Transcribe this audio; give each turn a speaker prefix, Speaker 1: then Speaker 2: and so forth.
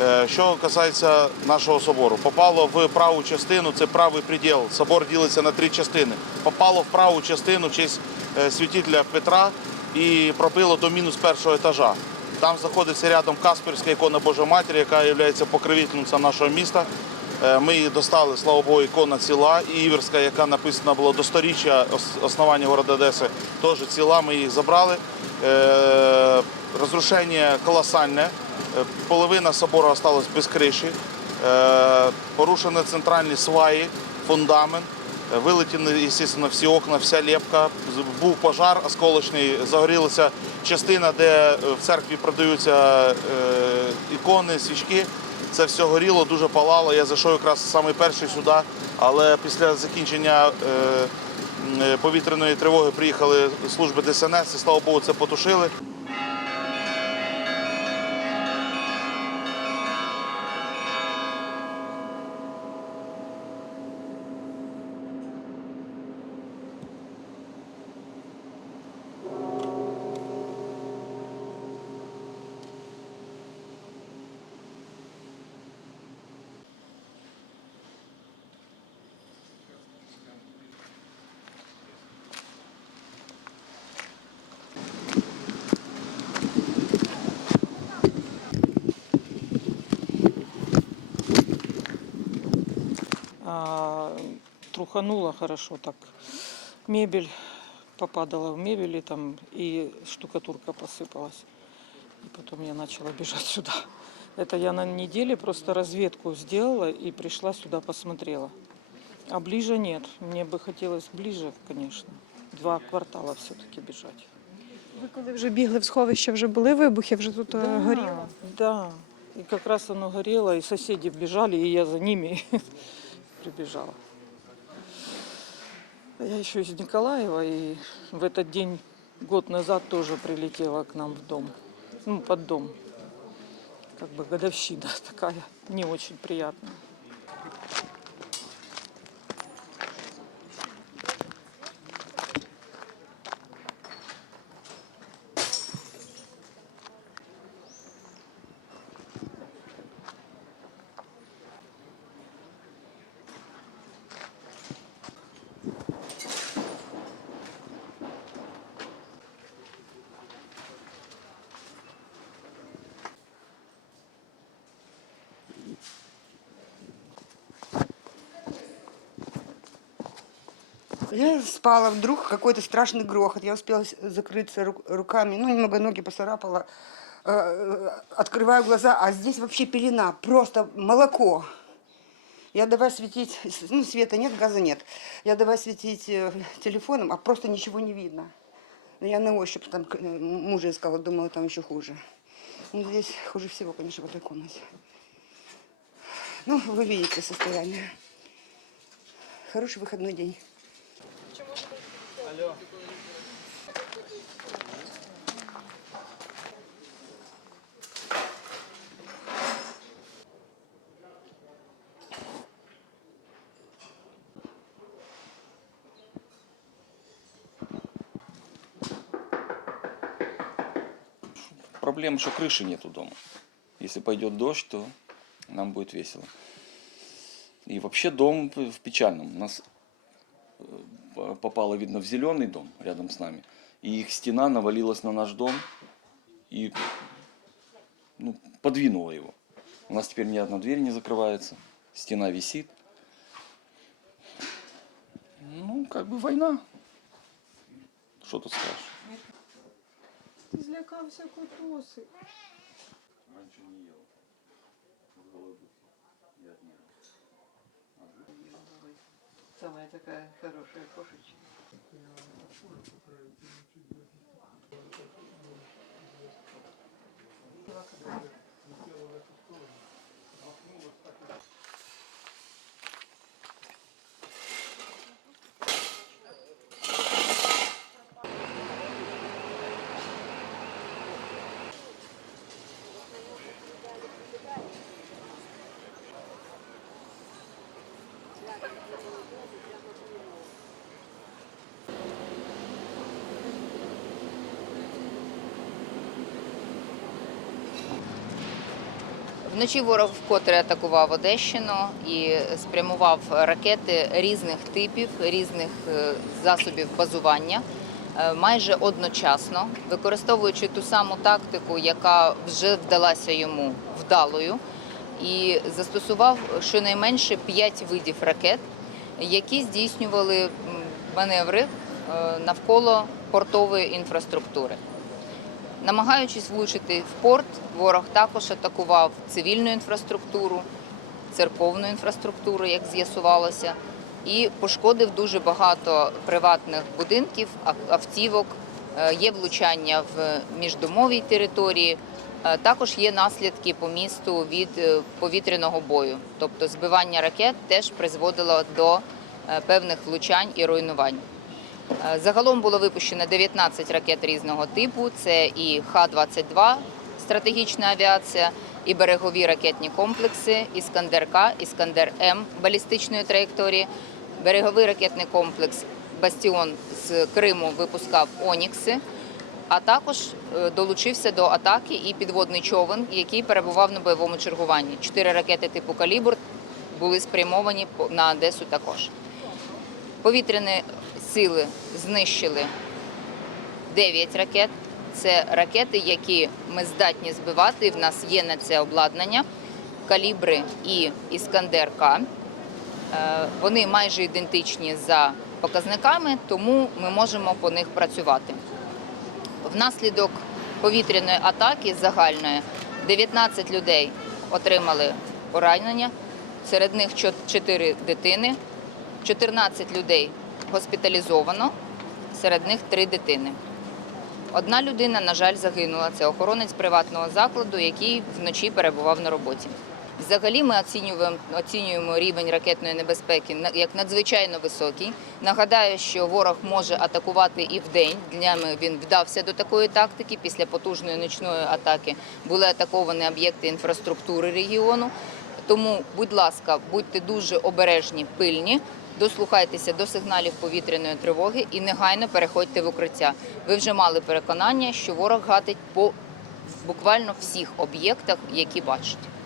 Speaker 1: Е, Що касається нашого собору, попало в праву частину, це правий приділ. Собор ділиться на три частини. Попало в праву частину в честь е, святителя Петра і пропило до мінус першого етажа. Там знаходиться рядом Касперська ікона Божої Матері, яка є покровительниця нашого міста. Е, Ми її достали, слава Богу, ікона ціла. І Іверська, яка написана була до сторіччя ос- основання города Одеси, теж ціла. Ми її забрали. Е, Розрушення колосальне. Е, Половина собору залишилась без криші. Порушені центральні сваї, фундамент. Вилетіли, звісно, всі окна, вся лепка. Був пожар осколочний, загорілася частина, де в церкві продаються ікони, свічки. Це все горіло, дуже палало. Я зайшов якраз саме перший сюди, але після закінчення е, е, повітряної тривоги приїхали служби ДСНС і слава Богу, це потушили.
Speaker 2: А, трухануло хорошо так. Мебель попадала в мебель, и там и штукатурка посыпалась. И потом я начала бежать сюда. Это я на неделе просто разведку сделала и пришла сюда, посмотрела. А ближе нет. Мне бы хотелось ближе, конечно. Два квартала все-таки бежать.
Speaker 3: Ви коли вже бігли в сховище, вже були вибухи, вже тут е, горіло?
Speaker 2: Да. И как раз оно горело, и соседи бежали, и я за ними прибежала. Я еще из Николаева, и в этот день, год назад, тоже прилетела к нам в дом. Ну, под дом. Как бы годовщина такая, не очень приятная.
Speaker 4: Я спала, вдруг какой-то страшный грохот. Я успела закрыться ру- руками, ну, немного ноги поцарапала. Э, э, Открываю глаза, а здесь вообще пелена, просто молоко. Я давай светить, ну, света нет, газа нет. Я давай светить э, телефоном, а просто ничего не видно. Я на ощупь там мужа искала, думала, там еще хуже. Ну, здесь хуже всего, конечно, в этой комнате. Ну, вы видите состояние. Хороший выходной день.
Speaker 5: Проблема, что крыши нету дома. Если пойдет дождь, то нам будет весело. И вообще дом в печальном. У нас э, попало, видно, в зеленый дом рядом с нами. И их стена навалилась на наш дом и ну, подвинула его. У нас теперь ни одна дверь не закрывается. Стена висит. Ну, как бы война. Что тут скажешь?
Speaker 2: Злякався котоси.
Speaker 5: Раньше не ел.
Speaker 2: такая хорошая кошечка.
Speaker 6: Махнулась так Вночі ворог вкотре атакував Одещину і спрямував ракети різних типів, різних е, засобів базування. е, Майже одночасно, використовуючи ту саму тактику, яка вже вдалася йому вдалою, і застосував щонайменше п'ять видів ракет, які здійснювали маневри е, навколо портової інфраструктури. Намагаючись влучити в порт, ворог також атакував цивільну інфраструктуру, церковну інфраструктуру, як з'ясувалося, і пошкодив дуже багато приватних будинків, автівок. Е, Є влучання в міждомовій території. Е, Також є наслідки по місту від е, повітряного бою. Тобто збивання ракет теж призводило до певних влучань і руйнувань. Е, Загалом було випущено 19 ракет різного типу. Це і Х-22 стратегічна авіація, і берегові ракетні комплекси, Іскандер-К, Іскандер-М балістичної траєкторії, береговий ракетний комплекс Бастіон з Криму випускав Онікси. А також е, долучився до атаки і підводний човен, який перебував на бойовому чергуванні. Чотири ракети типу Калібр були спрямовані на Одесу також. Повітряні сили знищили 9 ракет. Це ракети, які ми здатні збивати. В нас є на це обладнання, калібри і Іскандер К. Е, Вони майже ідентичні за показниками, тому ми можемо по них працювати. Внаслідок повітряної атаки загальної 19 людей отримали поранення, серед них 4 дитини, 14 людей госпіталізовано, серед них 3 дитини. Одна людина, на жаль, загинула. Це охоронець приватного закладу, який вночі перебував на роботі. Взагалі ми оцінюємо, оцінюємо рівень ракетної небезпеки як надзвичайно високий. Нагадаю, що ворог може атакувати і вдень. Днями він вдався до такої тактики. Після потужної нічної атаки були атаковані об'єкти інфраструктури регіону. Тому, будь ласка, будьте дуже обережні, пильні. Дослухайтеся до сигналів повітряної тривоги і негайно переходьте в укриття. Ви вже мали переконання, що ворог гатить по буквально всіх об'єктах, які бачите.